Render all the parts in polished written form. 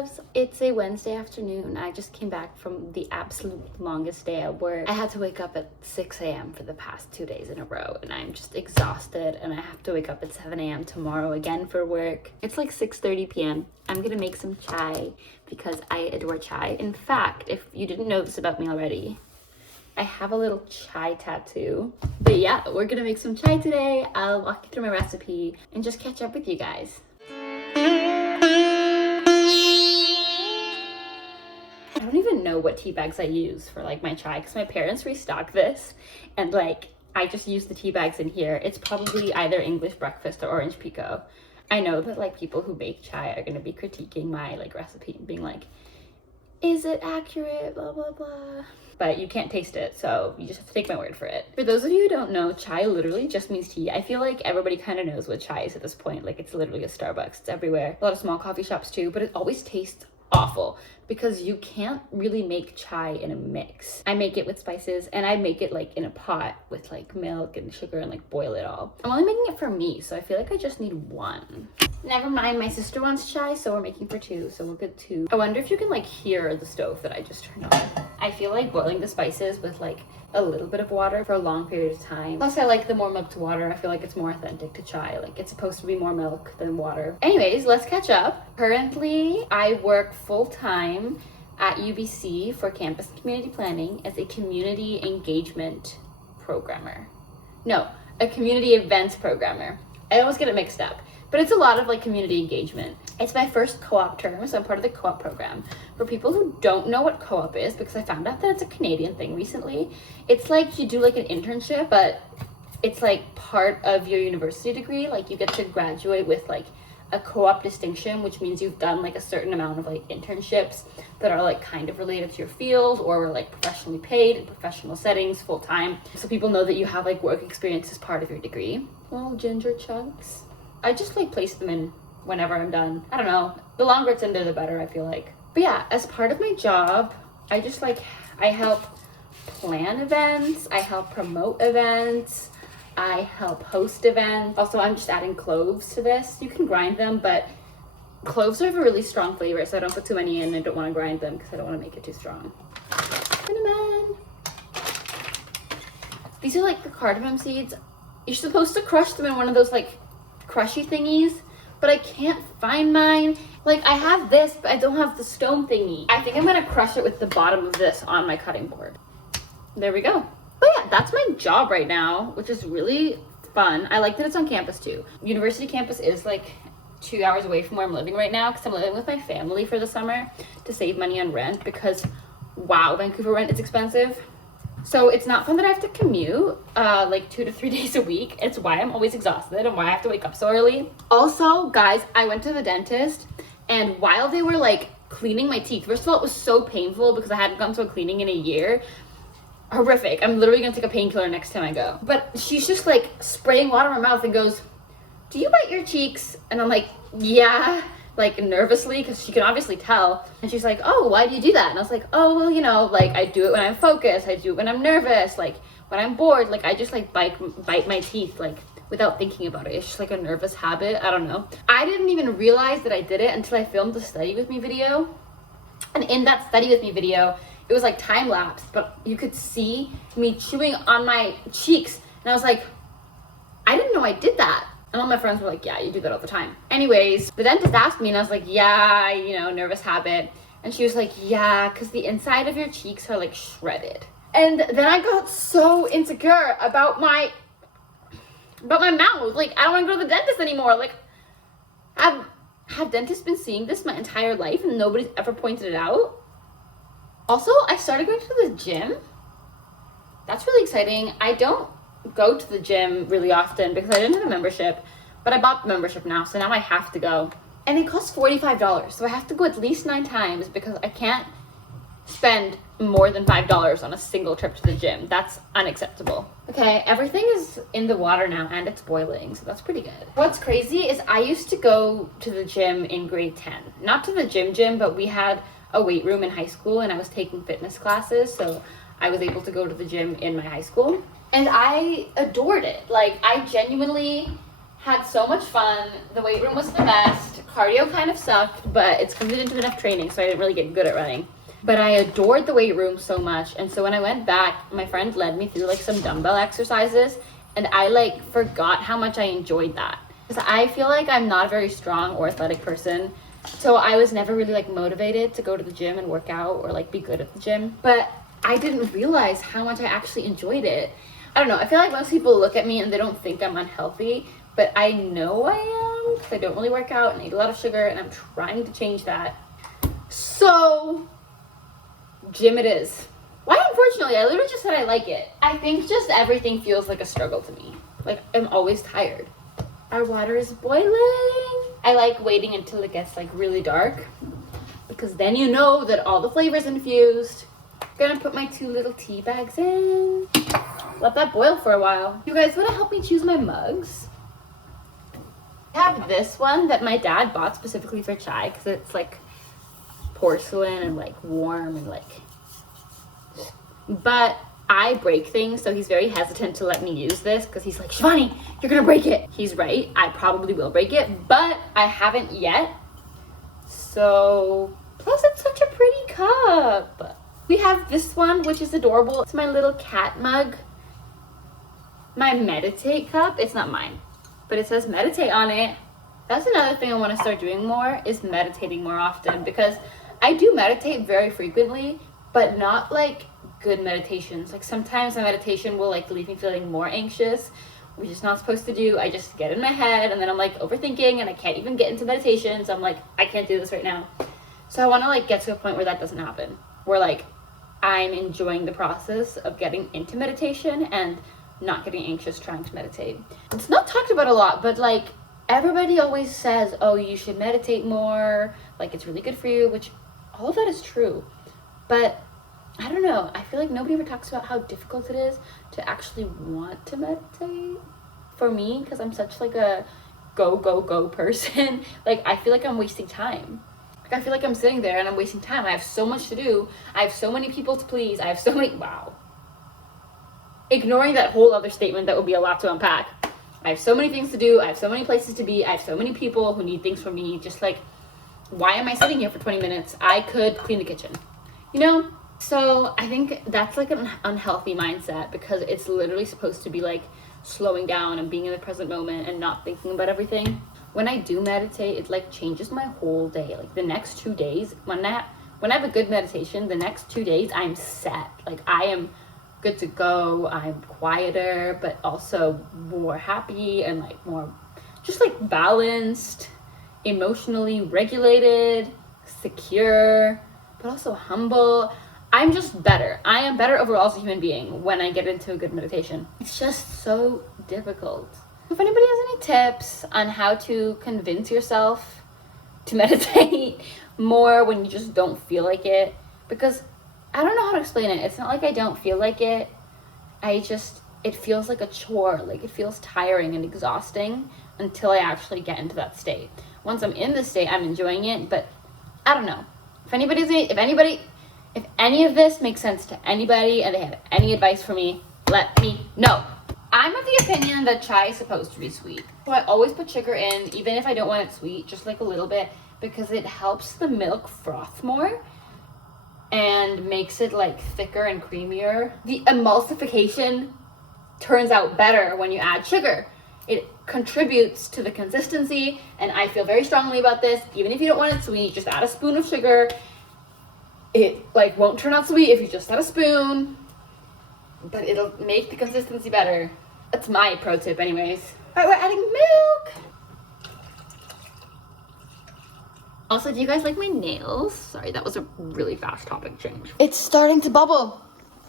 loves. It's a Wednesday afternoon. I just came back from the absolute longest day at work. I had to wake up at 6 a.m. for the past 2 days in a row, and I'm just exhausted, and I have to wake up at 7 a.m. tomorrow again for work. It's like 6:30 p.m. I'm gonna make some chai because I adore chai. In fact, if you didn't know this about me already, I have a little chai tattoo. But yeah, we're gonna make some chai today. I'll walk you through my recipe and just catch up with you guys. I don't even know what tea bags I use for like my chai because my parents restock this, and like I just use the tea bags in here. It's probably either English breakfast or orange pekoe. I know that like people who make chai are gonna be critiquing my like recipe and being like, is it accurate, blah blah blah, but you can't taste it, so you just have to take my word for it. For those of you who don't know, chai literally just means tea. I feel like everybody kind of knows what chai is at this point. Like it's literally a Starbucks. It's everywhere. A lot of small coffee shops too, but it always tastes awful because you can't really make chai in a mix. I make it with spices, and I make it like in a pot with like milk and sugar and like boil it all. I'm only making it for me, so I feel like I just need one. Never mind, my sister wants chai, so we're making for two, so we'll get two. I wonder if you can like hear the stove that I just turned on. I feel like boiling the spices with like a little bit of water for a long period of time. Plus I like the more milk to water. I feel like it's more authentic to chai. Like it's supposed to be more milk than water. Anyways, let's catch up. Currently, I work full-time at UBC for campus and community planning as a community engagement programmer. No, a community events programmer. I always get it mixed up. But it's a lot of like community engagement. It's my first co-op term, so I'm part of the co-op program. For people who don't know what co-op is, because I found out that it's a Canadian thing recently, it's like you do like an internship, but it's like part of your university degree. Like you get to graduate with like a co-op distinction, which means you've done like a certain amount of like internships that are like kind of related to your field or were like professionally paid in professional settings full time. So people know that you have like work experience as part of your degree. Little ginger chunks. I just like place them in whenever I'm done. I don't know. The longer it's in there, the better, I feel like. But yeah, as part of my job, I just like, I help plan events. I help promote events. I help host events. Also, I'm just adding cloves to this. You can grind them, but cloves have a really strong flavor, so I don't put too many in. I don't want to grind them because I don't want to make it too strong. Cinnamon. These are like the cardamom seeds. You're supposed to crush them in one of those like crushy thingies, but I can't find mine. Like I have this, but I don't have the stone thingy. I think I'm gonna crush it with the bottom of this on my cutting board. There we go. But yeah, that's my job right now, which is really fun. I like that it's on campus too. University campus is like 2 hours away from where I'm living right now because I'm living with my family for the summer to save money on rent because wow, Vancouver rent is expensive. So it's not fun that I have to commute like 2 to 3 days a week. It's why I'm always exhausted and why I have to wake up so early. Also, guys, I went to the dentist, and while they were like cleaning my teeth, first of all, it was so painful because I hadn't gone to a cleaning in a year. Horrific. I'm literally gonna take a painkiller next time I go. But she's just like spraying water in my mouth and goes, do you bite your cheeks? And I'm like, yeah. Like nervously, because she can obviously tell, and she's like, oh, why do you do that? And I was like, oh, well, you know, like I do it when I'm focused, I do it when I'm nervous, like when I'm bored, like I just like bite my teeth like without thinking about it. It's just like a nervous habit. I don't know. I didn't even realize that I did it until I filmed the study with me video, and in that study with me video it was like time lapsed, but you could see me chewing on my cheeks, and I was like, I didn't know I did that. And all my friends were like, yeah, you do that all the time. Anyways, the dentist asked me, and I was like, yeah, you know, nervous habit. And she was like, yeah, because the inside of your cheeks are like shredded. And then I got so insecure about my mouth. Like, I don't want to go to the dentist anymore. Like, have dentists been seeing this my entire life and nobody's ever pointed it out? Also, I started going to the gym. That's really exciting. I don't go to the gym really often because I didn't have a membership, but I bought the membership now, so now I have to go. And it costs $45, so I have to go at least 9 times because I can't spend more than $5 on a single trip to the gym. That's unacceptable. Okay, everything is in the water now and it's boiling, so that's pretty good. What's crazy is I used to go to the gym in grade 10. Not to the gym, but we had a weight room in high school and I was taking fitness classes, so I was able to go to the gym in my high school. And I adored it. Like, I genuinely Had so much fun. The weight room was the best. Cardio kind of sucked, but it's because we didn't do enough training, so I didn't really get good at running. But I adored the weight room so much, and so when I went back, my friend led me through like some dumbbell exercises, and I like forgot how much I enjoyed that. Because I feel like I'm not a very strong or athletic person, so I was never really like motivated to go to the gym and work out or like be good at the gym. But I didn't realize how much I actually enjoyed it. I don't know, I feel like most people look at me and they don't think I'm unhealthy, but I know I am because I don't really work out and eat a lot of sugar, and I'm trying to change that. So, gym it is. Why unfortunately? I literally just said I like it. I think just everything feels like a struggle to me. Like, I'm always tired. Our water is boiling. I like waiting until it gets like really dark, because then you know that all the flavor's infused. Gonna put my 2 little tea bags in. Let that boil for a while. You guys wanna help me choose my mugs? I have this one that my dad bought specifically for chai because it's like porcelain and like warm and like, but I break things, so he's very hesitant to let me use this because he's like, Shivani, you're gonna break it. He's right, I probably will break it, but I haven't yet. So, plus it's such a pretty cup. We have this one, which is adorable. It's my little cat mug. My meditate cup, it's not mine, but it says meditate on it. That's another thing I want to start doing more, is meditating more often, because I do meditate very frequently, but not like good meditations. Like sometimes my meditation will like leave me feeling more anxious, which is not supposed to do. I just get in my head and then I'm like overthinking and I can't even get into meditation. So I'm like, I can't do this right now. So I want to like get to a point where that doesn't happen, where like I'm enjoying the process of getting into meditation and not getting anxious trying to meditate. It's not talked about a lot, but like everybody always says, oh, you should meditate more, like it's really good for you, which all of that is true. But I don't know, I feel like nobody ever talks about how difficult it is to actually want to meditate. For me, because I'm such like a go person, like I feel like I'm wasting time. Like I feel like I'm sitting there and I'm wasting time. I have so much to do. I have so many people to please. I have so many, wow. Ignoring that whole other statement that would be a lot to unpack. I have so many things to do. I have so many places to be. I have so many people who need things from me. Just like, why am I sitting here for 20 minutes? I could clean the kitchen, you know? So I think that's like an unhealthy mindset, because it's literally supposed to be like slowing down and being in the present moment and not thinking about everything. When I do meditate, it like changes my whole day. Like the next 2 days, when I have a good meditation, the next 2 days I'm set. Like I am good to go. I'm quieter, but also more happy and like more just like balanced, emotionally regulated, secure, but also humble. I'm just better. I am better overall as a human being when I get into a good meditation. It's just so difficult. If anybody has any tips on how to convince yourself to meditate more when you just don't feel like it, because I don't know how to explain it. It's not like I don't feel like it. It feels like a chore. Like it feels tiring and exhausting until I actually get into that state. Once I'm in the state, I'm enjoying it, but I don't know. If any of this makes sense to anybody and they have any advice for me, let me know. I'm of the opinion that chai is supposed to be sweet. So I always put sugar in, even if I don't want it sweet, just like a little bit, because it helps the milk froth more and makes it like thicker and creamier. The emulsification turns out better when you add sugar. It contributes to the consistency, and I feel very strongly about this. Even if you don't want it sweet, just add a spoon of sugar. It like won't turn out sweet if you just add a spoon, but it'll make the consistency better. That's my pro tip anyways. All right, we're adding milk. Also, do you guys like my nails? Sorry, that was a really fast topic change. It's starting to bubble.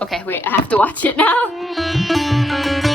Okay, wait, I have to watch it now.